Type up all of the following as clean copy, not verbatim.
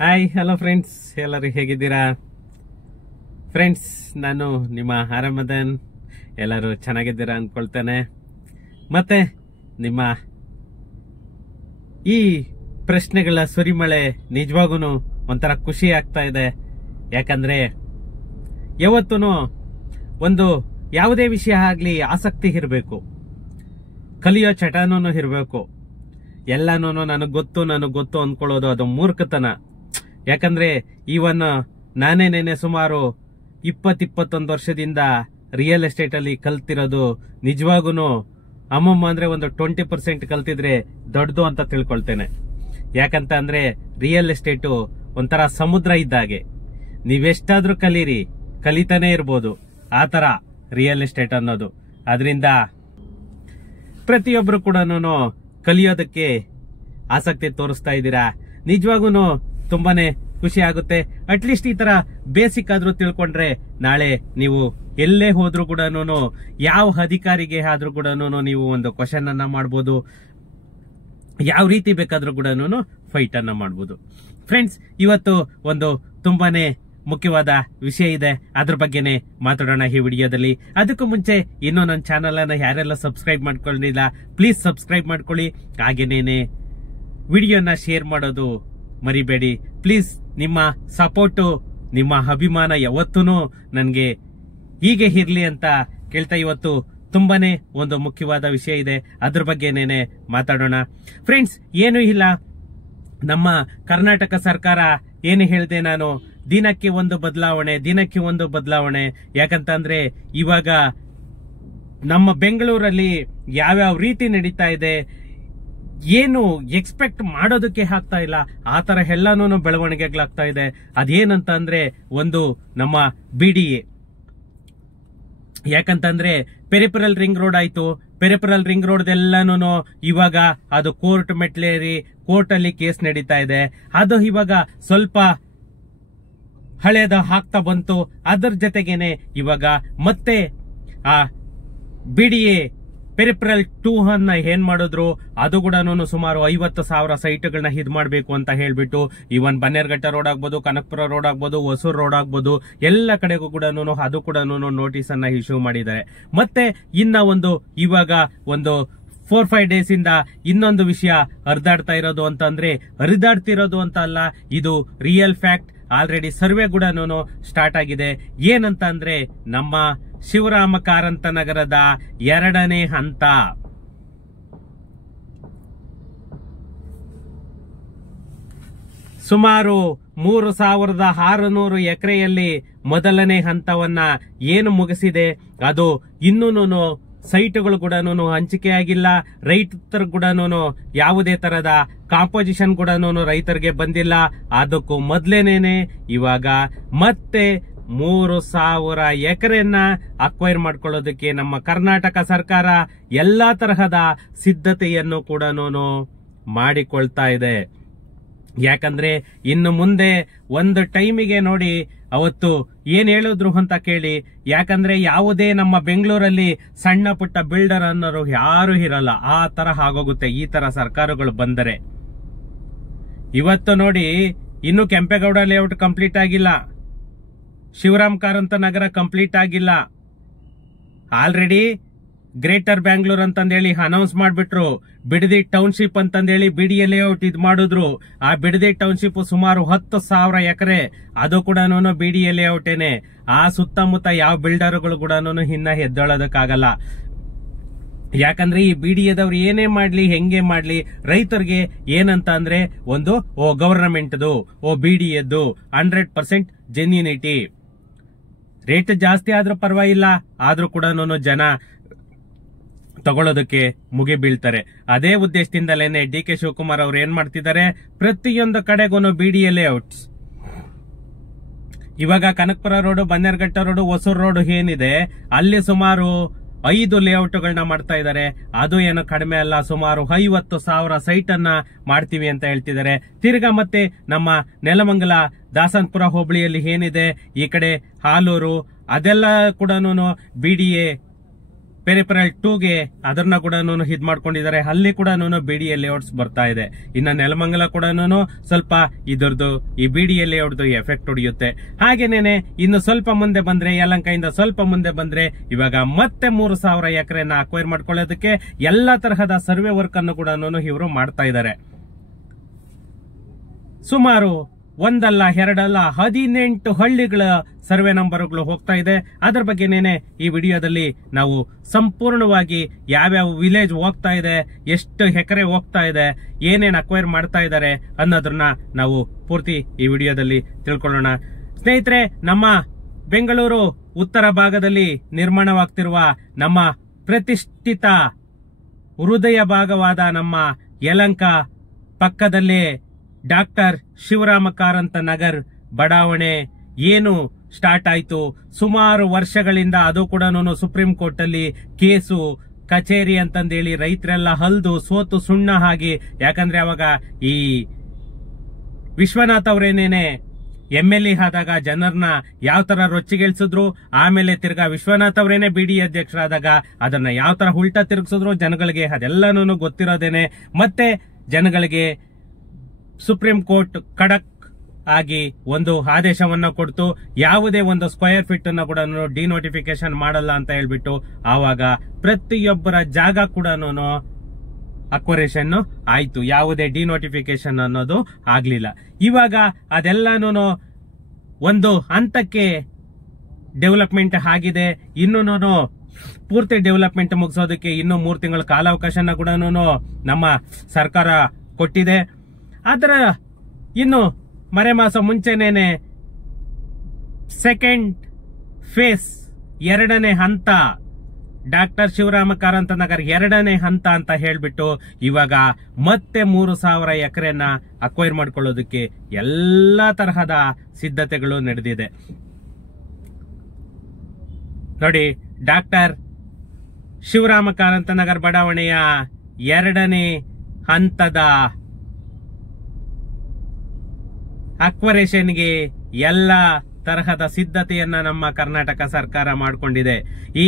Hi hello friends, ಎಲ್ಲರೂ ಹೇಗಿದ್ದೀರಾ friends? ನಾನು ನಿಮ್ಮ ಆರಾಮದನ್. ಎಲ್ಲರೂ ಚೆನ್ನಾಗಿದ್ದೀರಾ ಅಂದ್ಕೊಳ್ತೇನೆ. ಮತ್ತೆ ನಿಮ್ಮ ಈ ಪ್ರಶ್ನೆಗಳ ಸುರಿಮಳೆ ನಿಜವಾಗೂ ಒಂಥರ ಖುಷಿ ಆಗ್ತಾ ಇದೆ. ಯಾಕಂದ್ರೆ ಯಾವತ್ತೂ ಒಂದು ಯಾವುದೇ ವಿಷಯ ಆಗ್ಲಿ ಆಸಕ್ತಿ ಇರಬೇಕು, ಕಲಿಯೋ ಚಟನೂ ಇರಬೇಕು. ಎಲ್ಲಾನು ನನಗ್ ಗೊತ್ತು ಅಂದ್ಕೊಳ್ಳೋದು ಅದು ಮೂರ್ಖತನ. ಯಾಕಂದ್ರೆ ಇವನ್ ನಾನೇನೇನೆ ಸುಮಾರು 20-21 ವರ್ಷದಿಂದ ರಿಯಲ್ ಎಸ್ಟೇಟ್ ಅಲ್ಲಿ ಕಲ್ತಿರೋದು. ನಿಜವಾಗೂ ಅಮ್ಮಮ್ಮ ಅಂದ್ರೆ ಒಂದು 20% ಕಲ್ತಿದ್ರೆ ದೊಡ್ಡದು ಅಂತ ತಿಳ್ಕೊಳ್ತೇನೆ. ಯಾಕಂತ ಅಂದ್ರೆ ರಿಯಲ್ ಎಸ್ಟೇಟು ಒಂಥರ ಸಮುದ್ರ ಇದ್ದಾಗೆ. ನೀವೆಷ್ಟಾದ್ರೂ ಕಲೀರಿ, ಕಲಿತಾನೆ ಇರ್ಬೋದು. ಆ ತರ ರಿಯಲ್ ಎಸ್ಟೇಟ್ ಅನ್ನೋದು. ಅದರಿಂದ ಪ್ರತಿಯೊಬ್ರು ಕೂಡ ಕಲಿಯೋದಕ್ಕೆ ಆಸಕ್ತಿ ತೋರಿಸ್ತಾ ಇದ್ದೀರಾ. ನಿಜವಾಗೂ ತುಂಬಾನೇ ಖುಷಿ ಆಗುತ್ತೆ. ಅಟ್ಲೀಸ್ಟ್ ಈ ತರ ಬೇಸಿಕ್ ಆದ್ರೂ ತಿಳ್ಕೊಂಡ್ರೆ ನಾಳೆ ನೀವು ಎಲ್ಲೇ ಹೋದ್ರೂ ಕೂಡ, ಯಾವ ಅಧಿಕಾರಿಗೆ ಆದ್ರೂ ಕೂಡ ನೀವು ಒಂದು ಕ್ವಶನ್ ಅನ್ನ ಮಾಡ್ಬೋದು. ಯಾವ ರೀತಿ ಬೇಕಾದ್ರೂ ಕೂಡ ಫೈಟ್ ಅನ್ನ ಮಾಡ್ಬೋದು. ಫ್ರೆಂಡ್ಸ್, ಇವತ್ತು ಒಂದು ತುಂಬಾನೇ ಮುಖ್ಯವಾದ ವಿಷಯ ಇದೆ. ಅದ್ರ ಬಗ್ಗೆನೆ ಮಾತಾಡೋಣ ಈ ವಿಡಿಯೋದಲ್ಲಿ. ಅದಕ್ಕೂ ಮುಂಚೆ ಇನ್ನೂ ನನ್ನ ಚಾನಲ್ ಅನ್ನ ಯಾರೆಲ್ಲ ಸಬ್ಸ್ಕ್ರೈಬ್ ಮಾಡ್ಕೊಂಡಿಲ್ಲ, ಪ್ಲೀಸ್ ಸಬ್ಸ್ಕ್ರೈಬ್ ಮಾಡ್ಕೊಳ್ಳಿ. ಹಾಗೇನೇನೆ ವಿಡಿಯೋನ ಶೇರ್ ಮಾಡೋದು ಮರಿಬೇಡಿ. ಪ್ಲೀಸ್ ನಿಮ್ಮ ಸಪೋರ್ಟು, ನಿಮ್ಮ ಅಭಿಮಾನ ಯಾವತ್ತೂ ನನ್ಗೆ ಹೀಗೆ ಇರ್ಲಿ ಅಂತ ಕೇಳ್ತಾ ಇವತ್ತು ತುಂಬಾನೇ ಒಂದು ಮುಖ್ಯವಾದ ವಿಷಯ ಇದೆ. ಅದ್ರ ಬಗ್ಗೆನೇನೆ ಮಾತಾಡೋಣ. ಫ್ರೆಂಡ್ಸ್, ಏನೂ ಇಲ್ಲ, ನಮ್ಮ ಕರ್ನಾಟಕ ಸರ್ಕಾರ ಏನು ಹೇಳಿದೆ ನಾನು, ದಿನಕ್ಕೆ ಒಂದು ಬದಲಾವಣೆ. ಯಾಕಂತಂದ್ರೆ ಇವಾಗ ನಮ್ಮ ಬೆಂಗಳೂರಲ್ಲಿ ಯಾವ್ಯಾವ ರೀತಿ ನಡೀತಾ ಇದೆ, ಏನು ಎಕ್ಸ್ಪೆಕ್ಟ್ ಮಾಡೋದಕ್ಕೆ ಆಗ್ತಾ ಇಲ್ಲ, ಆ ತರ ಎಲ್ಲಾನು ಬೆಳವಣಿಗೆಗಳಾಗ್ತಾ ಇದೆ. ಅದೇನಂತ ಅಂದ್ರೆ ಒಂದು ನಮ್ಮ BDA. ಯಾಕಂತಂದ್ರೆ ಪೆರಿಫೆರಲ್ ರಿಂಗ್ ರೋಡ್ ಆಯ್ತು. ಪೆರಿಫೆರಲ್ ರಿಂಗ್ ರೋಡ್ ಎಲ್ಲಾನು ಇವಾಗ ಅದು ಕೋರ್ಟ್ ಮೆಟ್ಲೇರಿ, ಕೋರ್ಟ್ ಅಲ್ಲಿ ಕೇಸ್ ನಡೀತಾ ಇದೆ. ಅದು ಇವಾಗ ಸ್ವಲ್ಪ ಹಳೇದ ಆಗ್ತಾ ಬಂತು. ಅದರ ಜೊತೆಗೇನೆ ಇವಾಗ ಮತ್ತೆ ಆ BDA ಪೆರಿಫೆರಲ್ 2 ಅನ್ನ ಏನ್ ಮಾಡಿದ್ರು, ಅದು ಕೂಡ ಸುಮಾರು 50,000 ಸೈಟ್ಗಳನ್ನ ಇದ್ ಮಾಡ್ಬೇಕು ಅಂತ ಹೇಳ್ಬಿಟ್ಟು, ಇವನ್ ಬನ್ನೇರ್ಘಟ್ಟ ರೋಡ್ ಆಗ್ಬೋದು, ಕನಕಪುರ ರೋಡ್ ಆಗ್ಬೋದು, ಹೊಸೂರು ರೋಡ್ ಆಗ್ಬೋದು, ಎಲ್ಲ ಕಡೆಗೂ ಕೂಡ ಅದು ಕೂಡ ನೋಟಿಸ್ ಅನ್ನ ಇಶ್ಯೂ ಮಾಡಿದ್ದಾರೆ. ಮತ್ತೆ ಇನ್ನ ಇವಾಗ ಒಂದು 4-5 ಡೇಸ್ ಇಂದ ಇನ್ನೊಂದು ವಿಷಯ ಹರಿದಾಡ್ತಾ ಇರೋದು ಅಂತಂದ್ರೆ, ಹರಿದಾಡ್ತಿರೋದು ಅಂತ ಅಲ್ಲ, ಇದು ರಿಯಲ್ ಫ್ಯಾಕ್ಟ್. ಆಲ್ರೆಡಿ ಸರ್ವೆ ಕೂಡ ಸ್ಟಾರ್ಟ್ ಆಗಿದೆ. ಏನಂತ ಅಂದ್ರೆ ನಮ್ಮ ಶಿವರಾಮ ಕಾರಂತ ನಗರದ 2ನೇ ಹಂತ. ಸುಮಾರು 3,600 ಎಕರೆಯಲ್ಲಿ ಮೊದಲನೇ ಹಂತವನ್ನ ಏನು ಮುಗಿಸಿದೆ, ಅದು ಇನ್ನೂ ಸೈಟ್ಗಳು ಕೂಡ ಹಂಚಿಕೆ ಆಗಿಲ್ಲ. ರೈತರ ಕೂಡ ಯಾವುದೇ ತರದ ಕಾಂಪೋಸಿಷನ್ ಕೂಡ ರೈತರಿಗೆ ಬಂದಿಲ್ಲ. ಅದಕ್ಕೂ ಮೊದಲೇನೇನೆ ಇವಾಗ ಮತ್ತೆ 3,000 ಎಕರೆಯನ್ನ ಅಕ್ವೈರ್ ಮಾಡ್ಕೊಳ್ಳೋದಕ್ಕೆ ನಮ್ಮ ಕರ್ನಾಟಕ ಸರ್ಕಾರ ಎಲ್ಲಾ ತರಹದ ಸಿದ್ಧತೆಯನ್ನು ಕೂಡ ಮಾಡಿಕೊಳ್ತಾ ಇದೆ. ಯಾಕಂದ್ರೆ ಇನ್ನು ಮುಂದೆ ಒಂದು ಟೈಮಿಗೆ ನೋಡಿ, ಅವತ್ತು ಏನ್ ಹೇಳಿದ್ರು ಅಂತ ಕೇಳಿ. ಯಾಕಂದ್ರೆ ಯಾವುದೇ ನಮ್ಮ ಬೆಂಗಳೂರಲ್ಲಿ ಸಣ್ಣ ಪುಟ್ಟ ಬಿಲ್ಡರ್ ಅನ್ನೋರು ಯಾರು ಇರಲ್ಲ. ಆ ತರ ಆಗೋಗುತ್ತೆ ಈ ತರ ಸರ್ಕಾರಗಳು ಬಂದರೆ. ಇವತ್ತು ನೋಡಿ, ಇನ್ನು ಕೆಂಪೇಗೌಡ ಲೇಔಟ್ ಕಂಪ್ಲೀಟ್ ಆಗಿಲ್ಲ, ಶಿವರಾಮ್ ಕಾರಂತ ನಗರ ಕಂಪ್ಲೀಟ್ ಆಗಿಲ್ಲ. ಆಲ್ರೆಡಿ ಗ್ರೇಟರ್ ಬ್ಯಾಂಗ್ಳೂರ್ ಅಂತಂದೇಳಿ ಅನೌನ್ಸ್ ಮಾಡ್ಬಿಟ್ರು. ಬಿಡದಿ ಟೌನ್ಶಿಪ್ ಅಂತಂದೇಳಿ BDA ಲೇಔಟ್ ಇದ್ ಮಾಡಿದ್ರು. ಆ ಬಿಡದಿ ಟೌನ್ಶಿಪ್ ಸುಮಾರು 10,000 ಎಕರೆ, ಅದು ಕೂಡ BDA ಲೇಔಟೇನೆ. ಆ ಸುತ್ತಮುತ್ತ ಯಾವ ಬಿಲ್ಡರ್ಗಳು ಕೂಡ ಇನ್ನ ಎದ್ದೇಳೋದಕ್ಕಾಗಲ್ಲ. ಯಾಕಂದ್ರೆ ಈ BDAದವ್ರು ಏನೇ ಮಾಡ್ಲಿ, ಹೆಂಗೆ ಮಾಡ್ಲಿ, ರೈತರಿಗೆ ಏನಂತ ಅಂದ್ರೆ ಒಂದು ಗವರ್ನಮೆಂಟ್ದು, BDAದ್ದು 100% ಜೆನ್ಯೂನಿಟಿ. ರೇಟ್ ಜಾಸ್ತಿ ಆದ್ರೂ ಪರವಾಗಿಲ್ಲ, ಆದ್ರೂ ಕೂಡ ಜನ ತಗೊಳ್ಳೋದಕ್ಕೆ ಮುಗಿ ಬೀಳ್ತಾರೆ. ಅದೇ ಉದ್ದೇಶದಿಂದಲೇನೆ DK ಶಿವಕುಮಾರ್ ಅವ್ರು ಏನ್ ಮಾಡ್ತಿದ್ದಾರೆ, ಪ್ರತಿಯೊಂದು ಕಡೆಗೂ BDA ಲೇಔಟ್ಸ್. ಇವಾಗ Kanakapura road, Bannerghatta road, Hosur road ಏನಿದೆ, ಅಲ್ಲಿ ಸುಮಾರು 5 ಲೇಔಟ್ಗಳನ್ನ ಮಾಡ್ತಾ ಇದ್ದಾರೆ. ಅದು ಏನು ಕಡಿಮೆ ಅಲ್ಲ, ಸುಮಾರು 50,000 ಸೈಟ್ ಅನ್ನ ಮಾಡ್ತೀವಿ ಅಂತ ಹೇಳ್ತಿದ್ದಾರೆ. ತಿರ್ಗಾ ಮತ್ತೆ ನಮ್ಮ ನೆಲಮಂಗಲ, ದಾಸನಪುರ ಹೋಬಳಿಯಲ್ಲಿ ಏನಿದೆ, ಈ ಕಡೆ ಹಾಲೂರು, ಅದೆಲ್ಲ ಕೂಡ BDA ಪೆರಿಪರಲ್ 2ಗೆ ಅದನ್ನ ಕೂಡ ಇದ್ ಮಾಡ್ಕೊಂಡಿದ್ದಾರೆ. ಅಲ್ಲಿ ಕೂಡ ಬಿಡಿಎ ಲೇಔಟ್ಸ್ ಬರ್ತಾ ಇದೆ. ಇನ್ನ ನೆಲಮಂಗಲ ಕೂಡ ಸ್ವಲ್ಪ ಇದರದ್ದು ಈ ಬಿಡಿಎ ಲೇಔಟ್ ಎಫೆಕ್ಟ್ ಹೊಡೆಯುತ್ತೆ. ಹಾಗೇನೇನೆ ಇನ್ನು ಸ್ವಲ್ಪ ಮುಂದೆ ಬಂದ್ರೆ, ಯಲಹಂಕದಿಂದ ಸ್ವಲ್ಪ ಮುಂದೆ ಬಂದ್ರೆ ಇವಾಗ ಮತ್ತೆ 3,000 ಎಕರೆನ ಅಕ್ವೈರ್ ಮಾಡ್ಕೊಳ್ಳೋದಕ್ಕೆ ಎಲ್ಲಾ ತರಹದ ಸರ್ವೆ ವರ್ಕ್ ಅನ್ನು ಕೂಡ ಇವರು ಮಾಡ್ತಾ ಇದ್ದಾರೆ. ಸುಮಾರು ಒಂದಲ್ಲ ಎರಡಲ್ಲ 18 ಹಳ್ಳಿಗಳ ಸರ್ವೆ ನಂಬರ್ಗಳು ಹೋಗ್ತಾ ಇದೆ. ಅದರ ಬಗ್ಗೆನೇನೆ ಈ ವಿಡಿಯೋದಲ್ಲಿ ನಾವು ಸಂಪೂರ್ಣವಾಗಿ ಯಾವ್ಯಾವ ವಿಲೇಜ್ ಹೋಗ್ತಾ ಇದೆ, ಎಷ್ಟು ಎಕರೆ ಹೋಗ್ತಾ ಇದೆ, ಏನೇನ್ ಅಕ್ವೈರ್ ಮಾಡ್ತಾ ಇದ್ದಾರೆ ಅನ್ನೋದನ್ನ ನಾವು ಪೂರ್ತಿ ಈ ವಿಡಿಯೋದಲ್ಲಿ ತಿಳ್ಕೊಳ್ಳೋಣ. ಸ್ನೇಹಿತರೆ, ನಮ್ಮ ಬೆಂಗಳೂರು ಉತ್ತರ ಭಾಗದಲ್ಲಿ ನಿರ್ಮಾಣವಾಗ್ತಿರುವ ನಮ್ಮ ಪ್ರತಿಷ್ಠಿತ ಹೃದಯ ಭಾಗವಾದ ನಮ್ಮ ಯಲಹಂಕ ಪಕ್ಕದಲ್ಲೇ ಡಾಕ್ಟರ್ ಶಿವರಾಮ ಕಾರಂತ ನಗರ್ ಬಡಾವಣೆ ಏನು ಸ್ಟಾರ್ಟ್ ಆಯ್ತು, ಸುಮಾರು ವರ್ಷಗಳಿಂದ ಅದು ಕೂಡ ಸುಪ್ರೀಂ ಕೋರ್ಟ್ ಅಲ್ಲಿ ಕೇಸು ಕಚೇರಿ ಅಂತಂದೇಳಿ ರೈತರೆಲ್ಲ ಹಲ್ದು ಸೋತು ಸುಣ್ಣ ಆಗಿ, ಯಾಕಂದ್ರೆ ಅವಾಗ ಈ ವಿಶ್ವನಾಥ್ ಅವರೇನೇನೆ MLA ಆದಾಗ ಜನರನ್ನ ಯಾವ ತರ ರೊಚ್ಚಿಗೆಳ್ಸಿದ್ರು, ಆಮೇಲೆ ತಿರ್ಗಾ ವಿಶ್ವನಾಥ್ ಅವರೇನೆ ಬಿಡಿ ಅಧ್ಯಕ್ಷರಾದಾಗ ಅದನ್ನ ಯಾವ ತರ ಉಲ್ಟಾ ತಿರುಗಿಸಿದ್ರು ಜನಗಳಿಗೆ ಅದೆಲ್ಲನೂ ಗೊತ್ತಿರೋದೇನೆ. ಮತ್ತೆ ಜನಗಳಿಗೆ ಸುಪ್ರೀಂ ಕೋರ್ಟ್ ಖಡಕ್ ಆಗಿ ಒಂದು ಆದೇಶವನ್ನ ಕೊಡ್ತು, ಯಾವುದೇ ಒಂದು ಸ್ಕ್ವೇರ್ ಫೀಟ್ ಅನ್ನ ಕೂಡ ಡಿನೋಟಿಫಿಕೇಶನ್ ಮಾಡಲ್ಲ ಅಂತ ಹೇಳ್ಬಿಟ್ಟು ಆವಾಗ ಪ್ರತಿಯೊಬ್ಬರ ಜಾಗ ಕೂಡ ಅಕ್ವರೇಷನ್ ಆಯ್ತು. ಯಾವುದೇ ಡಿನೋಟಿಫಿಕೇಶನ್ ಅನ್ನೋದು ಆಗ್ಲಿಲ್ಲ. ಇವಾಗ ಅದೆಲ್ಲಾನು ಒಂದು ಹಂತಕ್ಕೆ ಡೆವಲಪ್ಮೆಂಟ್ ಆಗಿದೆ. ಇನ್ನೂ ಪೂರ್ತಿ ಡೆವಲಪ್ಮೆಂಟ್ ಮುಗಿಸೋದಕ್ಕೆ ಇನ್ನೂ 3 ತಿಂಗಳ ಕಾಲಾವಕಾಶನ ಕೂಡ ನಮ್ಮ ಸರ್ಕಾರ ಕೊಟ್ಟಿದೆ. ಅದರ ಇನ್ನು ಮರೆಮಾಸ ಮುಂಚೆನೇನೆ ಸೆಕೆಂಡ್ ಫೇಸ್ 2ನೇ ಹಂತ ಡಾಕ್ಟರ್ ಶಿವರಾಮ ಕಾರಂತ ನಗರ್ 2ನೇ ಹಂತ ಅಂತ ಹೇಳ್ಬಿಟ್ಟು ಇವಾಗ ಮತ್ತೆ 3,000 ಎಕರೆನ ಅಕ್ವೈರ್ ಮಾಡ್ಕೊಳ್ಳೋದಕ್ಕೆ ಎಲ್ಲಾ ತರಹದ ಸಿದ್ಧತೆಗಳು ನಡೆದಿದೆ. ನೋಡಿ, ಡಾಕ್ಟರ್ ಶಿವರಾಮ ಕಾರಂತ ನಗರ್ ಬಡಾವಣೆಯ 2ನೇ ಹಂತದ ಅಕ್ವರೇಷನ್ಗೆ ಎಲ್ಲ ತರಹದ ಸಿದ್ಧತೆಯನ್ನ ನಮ್ಮ ಕರ್ನಾಟಕ ಸರ್ಕಾರ ಮಾಡಿಕೊಂಡಿದೆ. ಈ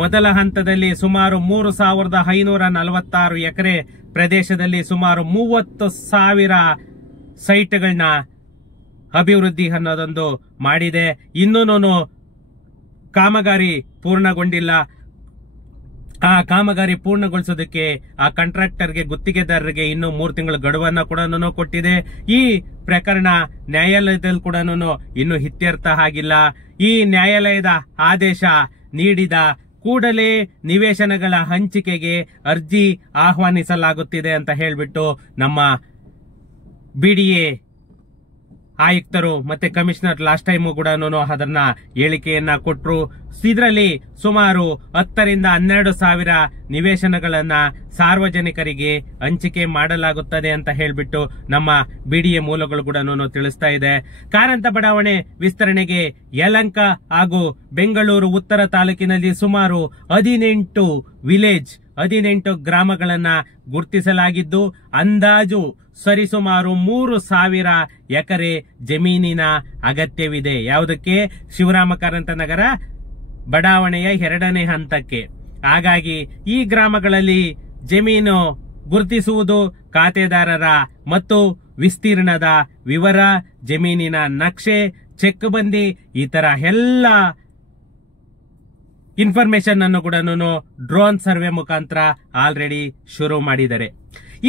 ಮೊದಲ ಹಂತದಲ್ಲಿ ಸುಮಾರು 3,546 ಎಕರೆ ಪ್ರದೇಶದಲ್ಲಿ ಸುಮಾರು 30,000 ಸೈಟ್ಗಳನ್ನ ಅಭಿವೃದ್ಧಿ ಅನ್ನೋದೊಂದು ಮಾಡಿದೆ. ಇನ್ನೂ ಕಾಮಗಾರಿ ಪೂರ್ಣಗೊಂಡಿಲ್ಲ. ಆ ಕಾಮಗಾರಿ ಪೂರ್ಣಗೊಳಿಸೋದಕ್ಕೆ ಆ ಕಾಂಟ್ರಾಕ್ಟರ್ಗೆ, ಗುತ್ತಿಗೆದಾರರಿಗೆ ಇನ್ನೂ 3 ತಿಂಗಳ ಗಡುವನ್ನ ಕೂಡ ಕೊಟ್ಟಿದೆ. ಈ ಪ್ರಕರಣ ನ್ಯಾಯಾಲಯದಲ್ಲಿ ಕೂಡ ಇನ್ನು ಇತ್ಯರ್ಥ ಆಗಿಲ್ಲ. ಈ ನ್ಯಾಯಾಲಯದ ಆದೇಶ ನೀಡಿದ ಕೂಡಲೇ ನಿವೇಶನಗಳ ಹಂಚಿಕೆಗೆ ಅರ್ಜಿ ಆಹ್ವಾನಿಸಲಾಗುತ್ತಿದೆ ಅಂತ ಹೇಳ್ಬಿಟ್ಟು ನಮ್ಮ ಬಿಡಿಎ ಆಯುಕ್ತರು ಮತ್ತೆ ಕಮಿಷನರ್ ಲಾಸ್ಟ್ ಟೈಮ್ ಕೂಡ ಅದನ್ನ ಹೇಳಿಕೆಯನ್ನ ಕೊಟ್ರು. ಇದರಲ್ಲಿ ಸುಮಾರು 10ರಿಂದ 12,000 ನಿವೇಶನಗಳನ್ನ ಸಾರ್ವಜನಿಕರಿಗೆ ಹಂಚಿಕೆ ಮಾಡಲಾಗುತ್ತದೆ ಅಂತ ಹೇಳ್ಬಿಟ್ಟು ನಮ್ಮ ಬಿಡಿಎ ಮೂಲಗಳು ಕೂಡ ತಿಳಿಸ್ತಾ ಇದೆ. ಕಾರಂತ ಬಡಾವಣೆ ವಿಸ್ತರಣೆಗೆ ಯಲಹಂಕ ಹಾಗೂ ಬೆಂಗಳೂರು ಉತ್ತರ ತಾಲೂಕಿನಲ್ಲಿ ಸುಮಾರು 18 ವಿಲೇಜ್ 18 ಗ್ರಾಮಗಳನ್ನ ಗುರುತಿಸಲಾಗಿದ್ದು ಅಂದಾಜು ಸರಿಸುಮಾರು 3,000 ಎಕರೆ ಜಮೀನಿನ ಅಗತ್ಯವಿದೆ. ಯಾವುದಕ್ಕೆ? ಶಿವರಾಮ ಕಾರಂತ ನಗರ ಬಡಾವಣೆಯ 2ನೇ ಹಂತಕ್ಕೆ. ಹಾಗಾಗಿ ಈ ಗ್ರಾಮಗಳಲ್ಲಿ ಜಮೀನು ಗುರುತಿಸುವುದು, ಖಾತೆದಾರರ ಮತ್ತು ವಿಸ್ತೀರ್ಣದ ವಿವರ, ಜಮೀನಿನ ನಕ್ಷೆ, ಚೆಕ್ ಬಂದಿ, ಈ ತರ ಎಲ್ಲ ಇನ್ಫಾರ್ಮೇಶನ್ ಅನ್ನು ಕೂಡ ಡ್ರೋನ್ ಸರ್ವೆ ಮುಖಾಂತರ ಆಲ್ರೆಡಿ ಶುರು ಮಾಡಿದ್ದಾರೆ.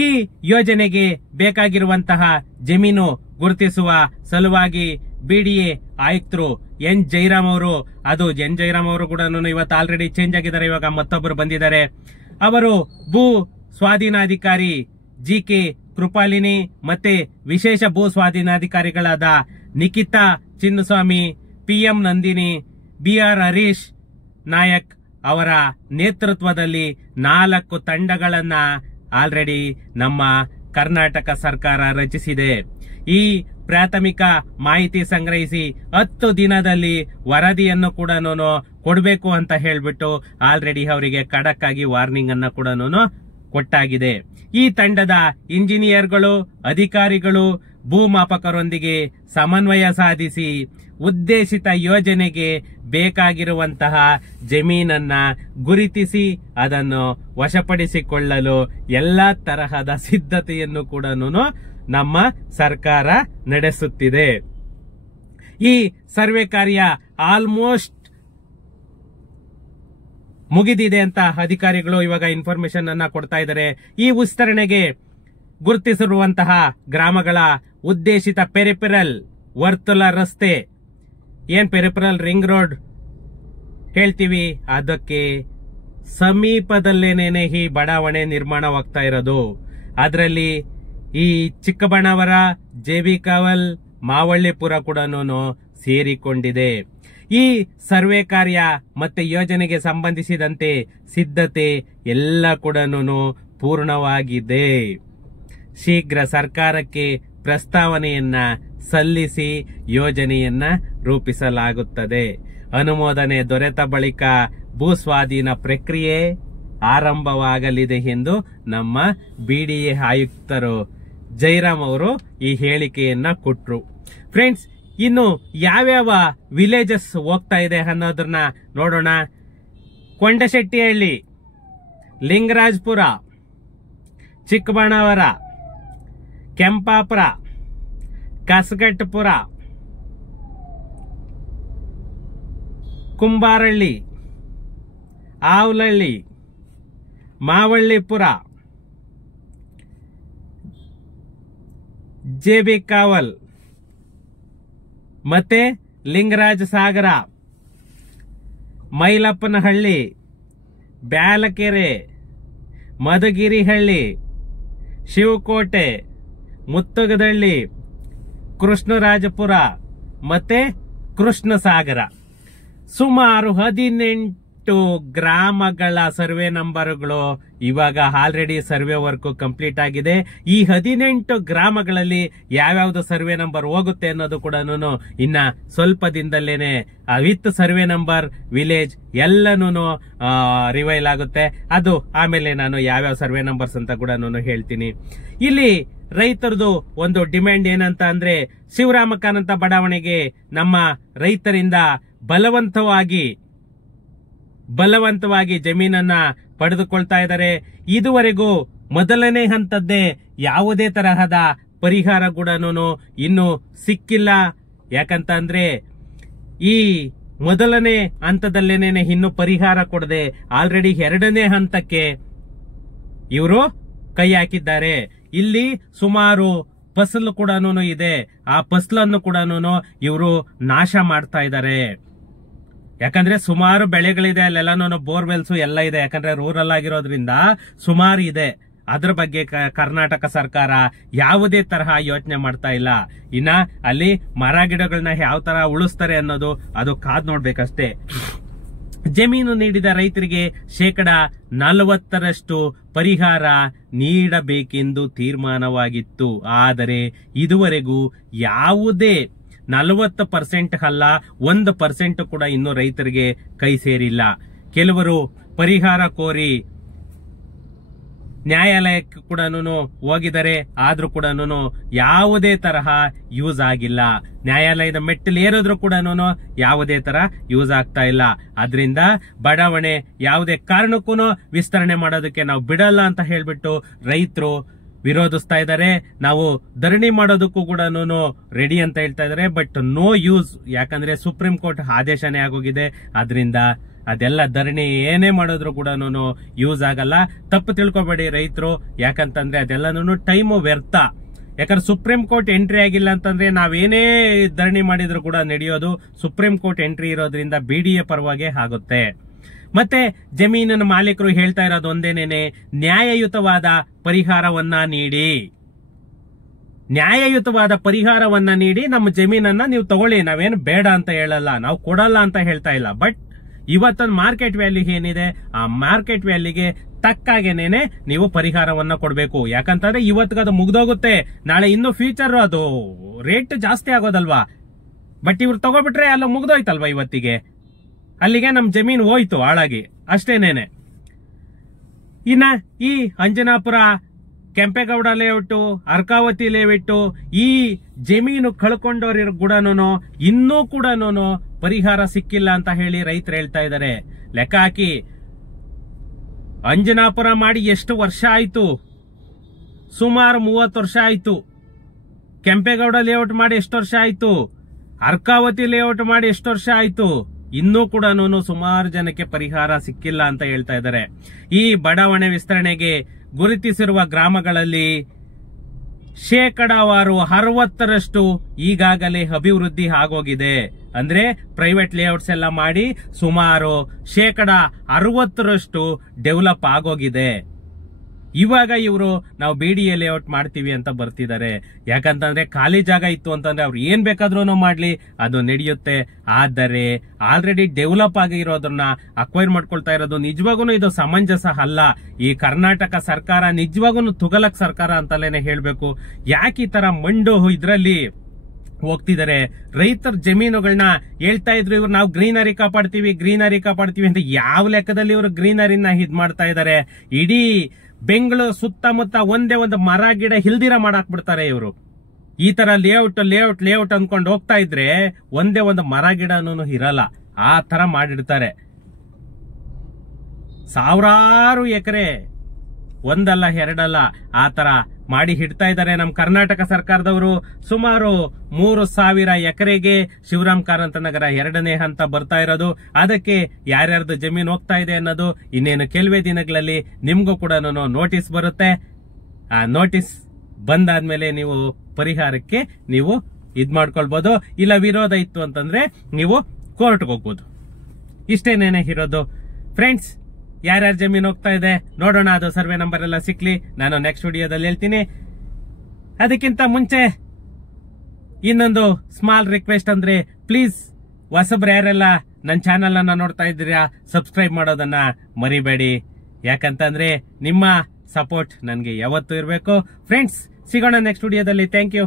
ಈ ಯೋಜನೆಗೆ ಬೇಕಾಗಿರುವಂತಹ ಜಮೀನು ಗುರುತಿಸುವ ಸಲುವಾಗಿ ಬಿಡಿಎ ಆಯುಕ್ತರು ಎನ್ ಜೈರಾಮ್ ಅವರು, ಅದು ಎನ್ ಜೈರಾಮ್ ಅವರು ಕೂಡ ಇವತ್ತು ಆಲ್ರೆಡಿ ಚೇಂಜ್ ಆಗಿದ್ದಾರೆ. ಇವಾಗ ಮತ್ತೊಬ್ಬರು ಬಂದಿದ್ದಾರೆ. ಅವರು ಭೂ ಸ್ವಾಧೀನಾಧಿಕಾರಿ GK ಕೃಪಾಲಿನಿ ಮತ್ತೆ ವಿಶೇಷ ಭೂ ಸ್ವಾಧೀನಾಧಿಕಾರಿಗಳಾದ ನಿಖಿತಾ ಚಿನ್ನಸ್ವಾಮಿ, PM ನಂದಿನಿ, BR ಹರೀಶ್ ನಾಯಕ್ ಅವರ ನೇತೃತ್ವದಲ್ಲಿ 4 ತಂಡಗಳನ್ನ ಆಲ್ರೆಡಿ ನಮ್ಮ ಕರ್ನಾಟಕ ಸರ್ಕಾರ ರಚಿಸಿದೆ. ಈ ಪ್ರಾಥಮಿಕ ಮಾಹಿತಿ ಸಂಗ್ರಹಿಸಿ 10 ದಿನದಲ್ಲಿ ವರದಿಯನ್ನು ಕೂಡ ಕೊಡಬೇಕು ಅಂತ ಹೇಳ್ಬಿಟ್ಟು ಆಲ್ರೆಡಿ ಅವರಿಗೆ ಖಡಕ್ ಆಗಿ ವಾರ್ನಿಂಗ್ ಅನ್ನ ಕೂಡ ಕೊಟ್ಟಾಗಿದೆ. ಈ ತಂಡದ ಇಂಜಿನಿಯರ್ಗಳು, ಅಧಿಕಾರಿಗಳು, ಭೂಮಾಪಕರೊಂದಿಗೆ ಸಮನ್ವಯ ಸಾಧಿಸಿ ಉದ್ದೇಶಿತ ಯೋಜನೆಗೆ ಬೇಕಾಗಿರುವಂತಹ ಜಮೀನನ್ನ ಗುರುತಿಸಿ ಅದನ್ನು ವಶಪಡಿಸಿಕೊಳ್ಳಲು ಎಲ್ಲಾ ತರಹದ ಸಿದ್ಧತೆಯನ್ನು ಕೂಡ ನಮ್ಮ ಸರ್ಕಾರ ನಡೆಸುತ್ತಿದೆ. ಈ ಸರ್ವೆ ಕಾರ್ಯ ಆಲ್ಮೋಸ್ಟ್ ಮುಗಿದಿದೆ ಅಂತ ಅಧಿಕಾರಿಗಳು ಇವಾಗ ಇನ್ಫಾರ್ಮೇಶನ್ ಅನ್ನ ಕೊಡ್ತಾ ಇದ್ದಾರೆ. ಈ ವಿಸ್ತರಣೆಗೆ ಗುರುತಿಸಿರುವಂತಹ ಗ್ರಾಮಗಳ ಉದ್ದೇಶಿತ ಪೆರಿಫೆರಲ್ ವರ್ತುಲ ರಸ್ತೆ, ಏನ್ ಪೆರಿಫೆರಲ್ ರಿಂಗ್ ರೋಡ್ ಹೇಳ್ತೀವಿ, ಅದಕ್ಕೆ ಸಮೀಪದಲ್ಲೇನೇನೆ ಈ ಬಡಾವಣೆ ನಿರ್ಮಾಣವಾಗ್ತಾ ಇರೋದು. ಅದರಲ್ಲಿ ಈ ಚಿಕ್ಕಬಳ್ಳಾವರ, ಜೆಬಿ ಕಾವಲ್, ಮಾವಳ್ಳಿಪುರ ಕೂಡ ಸೇರಿಕೊಂಡಿದೆ. ಈ ಸರ್ವೆ ಕಾರ್ಯ ಮತ್ತೆ ಯೋಜನೆಗೆ ಸಂಬಂಧಿಸಿದಂತೆ ಸಿದ್ಧತೆ ಎಲ್ಲ ಕೂಡ ಪೂರ್ಣವಾಗಿದೆ. ಶೀಘ್ರ ಸರ್ಕಾರಕ್ಕೆ ಪ್ರಸ್ತಾವನೆಯನ್ನ ಸಲ್ಲಿಸಿ ಯೋಜನೆಯನ್ನ ರೂಪಿಸಲಾಗುತ್ತದೆ. ಅನುಮೋದನೆ ದೊರೆತ ಬಳಿಕ ಭೂಸ್ವಾಧೀನ ಪ್ರಕ್ರಿಯೆ ಆರಂಭವಾಗಲಿದೆ ಎಂದು ನಮ್ಮ ಬಿಡಿಎ ಆಯುಕ್ತರು ಜೈರಾಮ್ ಅವರು ಈ ಹೇಳಿಕೆಯನ್ನ ಕೊಟ್ರು. ಫ್ರೆಂಡ್ಸ್, ಇನ್ನು ಯಾವ್ಯಾವ ವಿಲೇಜಸ್ ಹೋಗ್ತಾ ಇದೆ ಅನ್ನೋದನ್ನ ನೋಡೋಣ. ಕೊಂಡಶೆಟ್ಟಿಹಳ್ಳಿ, ಲಿಂಗರಾಜಪುರ, ಚಿಕ್ಕಬಳ್ಳಾವರ, ಕೆಂಪಾಪುರ, ಕಸಗಟ್ಟಪುರ, ಕುಂಬಾರಳ್ಳಿ, ಆವಲಹಳ್ಳಿ, ಮಾವಳ್ಳಿಪುರ, ಜೆಬಿ ಕಾವಲ್ ಮತ್ತೆ ಲಿಂಗರಾಜ ಸಾಗರ, ಮೈಲಪ್ಪನಹಳ್ಳಿ, ಬ್ಯಾಲಕೆರೆ, ಮಧುಗಿರಿಹಳ್ಳಿ, ಶಿವಕೋಟೆ, ಮುತ್ತುಗದಳ್ಳಿ, ಕೃಷ್ಣರಾಜಪುರ ಮತ್ತೆ ಕೃಷ್ಣಸಾಗರ. ಸುಮಾರು 18 ಗ್ರಾಮಗಳ ಸರ್ವೆ ನಂಬರ್ಗಳು ಇವಾಗ ಆಲ್ರೆಡಿ ಸರ್ವೆ ವರ್ಕ್ ಕಂಪ್ಲೀಟ್ ಆಗಿದೆ. ಈ 18 ಗ್ರಾಮಗಳಲ್ಲಿ ಯಾವ್ಯಾವ್ದು ಸರ್ವೆ ನಂಬರ್ ಹೋಗುತ್ತೆ ಅನ್ನೋದು ಕೂಡ ಇನ್ನ ಸ್ವಲ್ಪ ದಿನದಲ್ಲೇನೆ ವಿತ್ ಸರ್ವೆ ನಂಬರ್, ವಿಲೇಜ್ ಎಲ್ಲನೂ ರಿವೈಲ್ ಆಗುತ್ತೆ. ಅದು ಆಮೇಲೆ ನಾನು ಯಾವ್ಯಾವ ಸರ್ವೆ ನಂಬರ್ಸ್ ಅಂತ ಕೂಡ ಹೇಳ್ತೀನಿ. ಇಲ್ಲಿ ರೈತರದು ಒಂದು ಡಿಮ್ಯಾಂಡ್ ಏನಂತ ಅಂದ್ರೆ, ಶಿವರಾಮಕಾನಂತ ಬಡಾವಣೆಗೆ ನಮ್ಮ ರೈತರಿಂದ ಬಲವಂತವಾಗಿ ಜಮೀನನ್ನ ಪಡೆದುಕೊಳ್ತಾ ಇದ್ದಾರೆ. ಇದುವರೆಗೂ ಮೊದಲನೇ ಹಂತದ್ದೇ ಯಾವುದೇ ತರಹದ ಪರಿಹಾರ ಕೂಡ ಇನ್ನು ಸಿಕ್ಕಿಲ್ಲ. ಯಾಕಂತ ಅಂದ್ರೆ ಈ ಮೊದಲನೇ ಹಂತದಲ್ಲೇನೆ ಇನ್ನು ಪರಿಹಾರ ಕೊಡದೆ ಆಲ್ರೆಡಿ 2ನೇ ಹಂತಕ್ಕೆ ಇವರು ಕೈ ಹಾಕಿದ್ದಾರೆ. ಇಲ್ಲಿ ಸುಮಾರು ಫಸಲು ಕೂಡ ಇದೆ. ಆ ಫಸಲನ್ನು ಕೂಡ ಇವರು ನಾಶ ಮಾಡ್ತಾ ಇದ್ದಾರೆ. ಯಾಕಂದ್ರೆ ಸುಮಾರು ಬೆಳೆಗಳಿದೆ, ಅಲ್ಲೆಲ್ಲ ಬೋರ್ವೆಲ್ಸ್ ಎಲ್ಲ ಇದೆ. ಯಾಕಂದ್ರೆ ರೂರಲ್ ಆಗಿರೋದ್ರಿಂದ ಸುಮಾರು ಇದೆ. ಅದ್ರ ಬಗ್ಗೆ ಕರ್ನಾಟಕ ಸರ್ಕಾರ ಯಾವುದೇ ತರಹ ಯೋಚನೆ ಮಾಡ್ತಾ ಇಲ್ಲ. ಇನ್ನ ಅಲ್ಲಿ ಮರ ಗಿಡಗಳನ್ನ ಯಾವ ತರ ಉಳಿಸ್ತಾರೆ ಅನ್ನೋದು ಅದು ಕಾದ್ ನೋಡ್ಬೇಕಷ್ಟೇ. ಜಮೀನು ನೀಡಿದ ರೈತರಿಗೆ 40% ಪರಿಹಾರ ನೀಡಬೇಕೆಂದು ತೀರ್ಮಾನವಾಗಿತ್ತು. ಆದರೆ ಇದುವರೆಗೂ ಯಾವುದೇ 40% ಅಲ್ಲ, 1% ಕೂಡ ಇನ್ನು ರೈತರಿಗೆ ಕೈ ಸೇರಿಲ್ಲ. ಕೆಲವರು ಪರಿಹಾರ ಕೋರಿ ನ್ಯಾಯಾಲಯಕ್ಕೆ ಕೂಡ ಹೋಗಿದ್ದಾರೆ. ಆದ್ರೂ ಕೂಡ ಯಾವುದೇ ತರಹ ಯೂಸ್ ಆಗಿಲ್ಲ. ನ್ಯಾಯಾಲಯದ ಮೆಟ್ಟಲು ಏರಿದ್ರು ಕೂಡ ಯಾವುದೇ ತರ ಯೂಸ್ ಆಗ್ತಾ ಇಲ್ಲ. ಅದರಿಂದ ಬಡಾವಣೆ ಯಾವುದೇ ಕಾರಣಕ್ಕೂ ವಿಸ್ತರಣೆ ಮಾಡೋದಕ್ಕೆ ನಾವು ಬಿಡಲ್ಲ ಅಂತ ಹೇಳ್ಬಿಟ್ಟು ರೈತರು ವಿರೋಧಿಸ್ತಾ ಇದ್ದಾರೆ. ನಾವು ಧರಣಿ ಮಾಡೋದಕ್ಕೂ ಕೂಡ ರೆಡಿ ಅಂತ ಹೇಳ್ತಾ ಇದ್ದಾರೆ. But no use. ಯಾಕಂದ್ರೆ ಸುಪ್ರೀಂ ಕೋರ್ಟ್ ಆದೇಶನೇ ಆಗೋಗಿದೆ. ಅದರಿಂದ ಅದೆಲ್ಲ ಧರಣಿ ಏನೇ ಮಾಡಿದ್ರು ಕೂಡ ಯೂಸ್ ಆಗಲ್ಲ. ತಪ್ಪು ತಿಳ್ಕೊಬೇಡಿ ರೈತರು. ಯಾಕಂತಂದ್ರೆ ಅದೆಲ್ಲನೂ ಟೈಮು ವ್ಯರ್ಥ. ಯಾಕಂದ್ರೆ ಸುಪ್ರೀಂ ಕೋರ್ಟ್ ಎಂಟ್ರಿ ಆಗಿಲ್ಲ ಅಂತಂದ್ರೆ ನಾವೇನೇ ಧರಣಿ ಮಾಡಿದ್ರು ಕೂಡ ನಡೆಯೋದು. ಸುಪ್ರೀಂ ಕೋರ್ಟ್ ಎಂಟ್ರಿ ಇರೋದ್ರಿಂದ ಬಿಡಿಎ ಪರವಾಗಿ ಆಗುತ್ತೆ. ಮತ್ತೆ ಜಮೀನಿನ ಮಾಲೀಕರು ಹೇಳ್ತಾ ಇರೋದು ಒಂದೇನೇನೆ, ನ್ಯಾಯಯುತವಾದ ಪರಿಹಾರವನ್ನ ನೀಡಿ, ನ್ಯಾಯಯುತವಾದ ಪರಿಹಾರವನ್ನ ನೀಡಿ ನಮ್ಮ ಜಮೀನನ್ನ ನೀವು ತಗೊಳ್ಳಿ. ನಾವೇನು ಬೇಡ ಅಂತ ಹೇಳಲ್ಲ, ನಾವು ಕೊಡಲ್ಲ ಅಂತ ಹೇಳ್ತಾ ಇಲ್ಲ. ಬಟ್ ಇವತ್ತೊಂದು ಮಾರ್ಕೆಟ್ ವ್ಯಾಲ್ಯೂ ಏನಿದೆ, ಆ ಮಾರ್ಕೆಟ್ ವ್ಯಾಲ್ಯೂಗೆ ತಕ್ಕಾಗೇನೆ ನೀವು ಪರಿಹಾರವನ್ನ ಕೊಡಬೇಕು. ಯಾಕಂತಂದ್ರೆ ಇವತ್ತಿಗದು ಮುಗ್ದೋಗುತ್ತೆ, ನಾಳೆ ಇನ್ನು ಫ್ಯೂಚರ್ ಅದು ರೇಟ್ ಜಾಸ್ತಿ ಆಗೋದಲ್ವಾ. ಬಟ್ ಇವ್ರು ತಗೋಬಿಟ್ರೆ ಎಲ್ಲ ಮುಗ್ದೋಯ್ತಲ್ವಾ ಇವತ್ತಿಗೆ. ಅಲ್ಲಿಗೆ ನಮ್ ಜಮೀನು ಹೋಯ್ತು ಹಾಳಾಗಿ, ಅಷ್ಟೇನೇನೆ. ಇನ್ನ ಈ ಅಂಜನಾಪುರ, ಕೆಂಪೇಗೌಡ ಲೇಔಟ್, ಅರ್ಕಾವತಿ ಲೇಔಟ್ ಈ ಜಮೀನು ಕಳ್ಕೊಂಡವ್ರ ಕೂಡ ಇನ್ನೂ ಕೂಡ ಪರಿಹಾರ ಸಿಕ್ಕಿಲ್ಲ ಅಂತ ಹೇಳಿ ರೈತರು ಹೇಳ್ತಾ ಇದ್ದಾರೆ. ಲೆಕ್ಕ ಹಾಕಿ, ಅಂಜನಾಪುರ ಮಾಡಿ ಎಷ್ಟು ವರ್ಷ ಆಯ್ತು? ಸುಮಾರು 30 ವರ್ಷ ಆಯ್ತು. ಕೆಂಪೇಗೌಡ ಲೇಔಟ್ ಮಾಡಿ ಎಷ್ಟು ವರ್ಷ ಆಯ್ತು? ಅರ್ಕಾವತಿ ಲೇಔಟ್ ಮಾಡಿ ಎಷ್ಟು ವರ್ಷ ಆಯ್ತು? ಇನ್ನೂ ಕೂಡ ಸುಮಾರು ಜನಕ್ಕೆ ಪರಿಹಾರ ಸಿಕ್ಕಿಲ್ಲ ಅಂತ ಹೇಳ್ತಾ ಇದ್ದಾರೆ. ಈ ಬಡಾವಣೆ ವಿಸ್ತರಣೆಗೆ ಗುರುತಿಸಿರುವ ಗ್ರಾಮಗಳಲ್ಲಿ ಶೇಕಡಾವಾರು 60ರಷ್ಟು ಈಗಾಗಲೇ ಅಭಿವೃದ್ಧಿ ಆಗೋಗಿದೆ. ಅಂದ್ರೆ ಪ್ರೈವೇಟ್ ಲೇಔಟ್ಸ್ ಎಲ್ಲ ಮಾಡಿ ಸುಮಾರು 60% ಡೆವಲಪ್ ಆಗೋಗಿದೆ. ಇವಾಗ ಇವರು ನಾವು BDA ಲೇಔಟ್ ಮಾಡ್ತೀವಿ ಅಂತ ಬರ್ತಿದ್ದಾರೆ. ಯಾಕಂತಂದ್ರೆ ಖಾಲಿ ಜಾಗ ಇತ್ತು ಅಂತಂದ್ರೆ ಅವ್ರು ಏನ್ ಬೇಕಾದ್ರೂ ಮಾಡ್ಲಿ, ಅದು ನಡೆಯುತ್ತೆ. ಆದರೆ ಆಲ್ರೆಡಿ ಡೆವಲಪ್ ಆಗಿರೋದನ್ನ ಅಕ್ವೈರ್ ಮಾಡ್ಕೊಳ್ತಾ ಇರೋದು ನಿಜವಾಗೂ ಇದು ಸಮಂಜಸ ಅಲ್ಲ. ಈ ಕರ್ನಾಟಕ ಸರ್ಕಾರ ನಿಜವಾಗೂ ತುಗಲಕ್ ಸರ್ಕಾರ ಅಂತಲೇನೆ ಹೇಳ್ಬೇಕು. ಯಾಕೆ ಈ ತರ ಮಂಡು ಇದ್ರಲ್ಲಿ ಹೋಗ್ತಿದ್ದಾರೆ? ರೈತರ ಜಮೀನುಗಳನ್ನ ಹೇಳ್ತಾ ಇದ್ರು ಇವ್ರು ನಾವು ಗ್ರೀನರಿ ಕಾಪಾಡ್ತೀವಿ ಅಂತ ಯಾವ ಲೆಕ್ಕದಲ್ಲಿ ಇವರು ಗ್ರೀನರಿನ ಇದ್ ಮಾಡ್ತಾ ಇದ್ದಾರೆ? ಇಡೀ ಬೆಂಗಳೂರು ಸುತ್ತಮುತ್ತ ಒಂದೇ ಒಂದು ಮರ ಗಿಡ ಹಿಲ್ದಿರ ಮಾಡಾಕ್ಬಿಡ್ತಾರೆ ಇವರು. ಈ ತರ ಲೇಔಟ್ ಅನ್ಕೊಂಡು ಹೋಗ್ತಾ ಇದ್ರೆ ಒಂದೇ ಒಂದು ಮರ ಗಿಡನೂ ಇರಲ್ಲ, ಆ ತರ ಮಾಡಿಡ್ತಾರೆ. ಸಾವಿರಾರು ಎಕರೆ, ಒಂದಲ್ಲ ಎರಡಲ್ಲ, ಆ ತರ ಮಾಡಿ ಹಿಡ್ತಾ ಇದ್ದಾರೆ ನಮ್ ಕರ್ನಾಟಕ ಸರ್ಕಾರದವರು. ಸುಮಾರು 3,000 ಎಕರೆಗೆ ಶಿವರಾಮ್ ಕಾರಂತ ನಗರ 2ನೇ ಹಂತ ಬರ್ತಾ ಇರೋದು. ಅದಕ್ಕೆ ಯಾರ್ಯಾರ್ದು ಜಮೀನು ಹೋಗ್ತಾ ಇದೆ ಅನ್ನೋದು ಇನ್ನೇನು ಕೆಲವೇ ದಿನಗಳಲ್ಲಿ ನಿಮ್ಗೂ ಕೂಡ ನೋಟಿಸ್ ಬರುತ್ತೆ. ಆ ನೋಟಿಸ್ ಬಂದಾದ್ಮೇಲೆ ನೀವು ಪರಿಹಾರಕ್ಕೆ ನೀವು ಇದ್ ಮಾಡ್ಕೊಳ್ಬಹುದು. ಇಲ್ಲ ವಿರೋಧ ಇತ್ತು ಅಂತಂದ್ರೆ ನೀವು ಕೋರ್ಟ್ಗೆ ಹೋಗ್ಬೋದು. ಇಷ್ಟೇನೇನೆ ಇರೋದು ಫ್ರೆಂಡ್ಸ್. ಯಾರ್ಯಾರ ಜಮೀನು ಹೋಗ್ತಾ ಇದೆ ನೋಡೋಣ, ಅದು ಸರ್ವೆ ನಂಬರ್ ಎಲ್ಲ ಸಿಕ್ಲಿ, ನಾನು ನೆಕ್ಸ್ಟ್ ವಿಡಿಯೋದಲ್ಲಿ ಹೇಳ್ತೀನಿ. ಅದಕ್ಕಿಂತ ಮುಂಚೆ ಇನ್ನೊಂದು ಸ್ಮಾಲ್ ರಿಕ್ವೆಸ್ಟ್ ಅಂದ್ರೆ, ಪ್ಲೀಸ್ ಹೊಸಬ್ರು ಯಾರೆಲ್ಲ ನನ್ನ ಚಾನಲ್ ಅನ್ನ ನೋಡ್ತಾ ಇದ್ದೀರಾ ಸಬ್ಸ್ಕ್ರೈಬ್ ಮಾಡೋದನ್ನ ಮರಿಬೇಡಿ. ಯಾಕಂತಂದ್ರೆ ನಿಮ್ಮ ಸಪೋರ್ಟ್ ನನ್ಗೆ ಯಾವತ್ತೂ ಇರಬೇಕು. ಫ್ರೆಂಡ್ಸ್, ಸಿಗೋಣ ನೆಕ್ಸ್ಟ್ ವಿಡಿಯೋದಲ್ಲಿ. Thank you.